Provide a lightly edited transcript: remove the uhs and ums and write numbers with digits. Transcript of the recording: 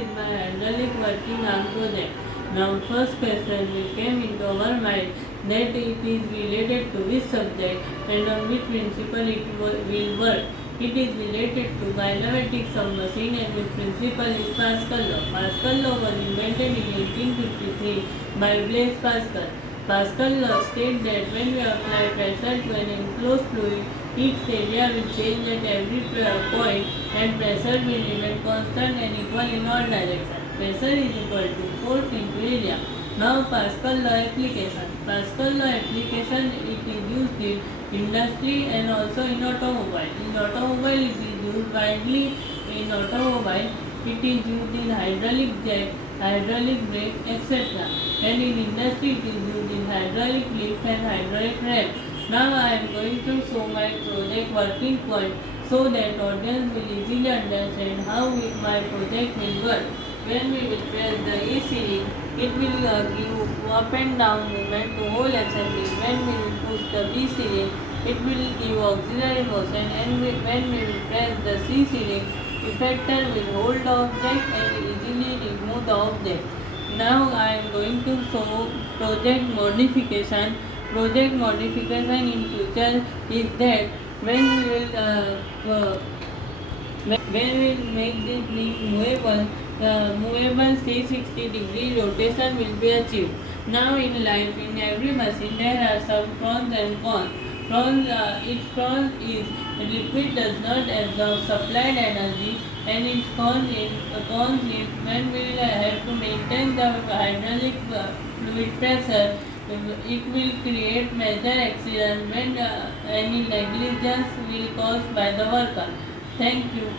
is my hydraulic working arm project. Now first question will came into our mind that it is related to which subject and on which principle it will work. It is related to kinematics of machine and its principle is Pascal law. Pascal law was invented in 1853 by Blaise Pascal. Pascal law states that when we apply pressure to an enclosed fluid, its area will change at every point and pressure will remain constant and equal in all directions. Pressure is equal to force into area. Now Pascal law application. Pascal law application it is used in industry and also in automobile. In automobile it is used widely in automobile. It is used in hydraulic jack, hydraulic brake, etc. And in industry it is used in hydraulic lift and hydraulic ramp. Now I am going to show my project working point so that audience will easily understand how my project will work. When we will press the E series, it will give up and down movement to whole assembly. When we will push the B series, it will give auxiliary motion, and when we will press the C series, effector will hold the object and easily remove the object. Now I am going to show project modification. Project modification in future is that when we will when we make this link movable 360-degree rotation will be achieved. Now in life, in every machine, there are some pros and cons. Its pros is liquid does not absorb supplied energy, and its cons is when we will have to maintain the hydraulic fluid pressure, it will create major accident when any negligence will caused by the worker. Thank you.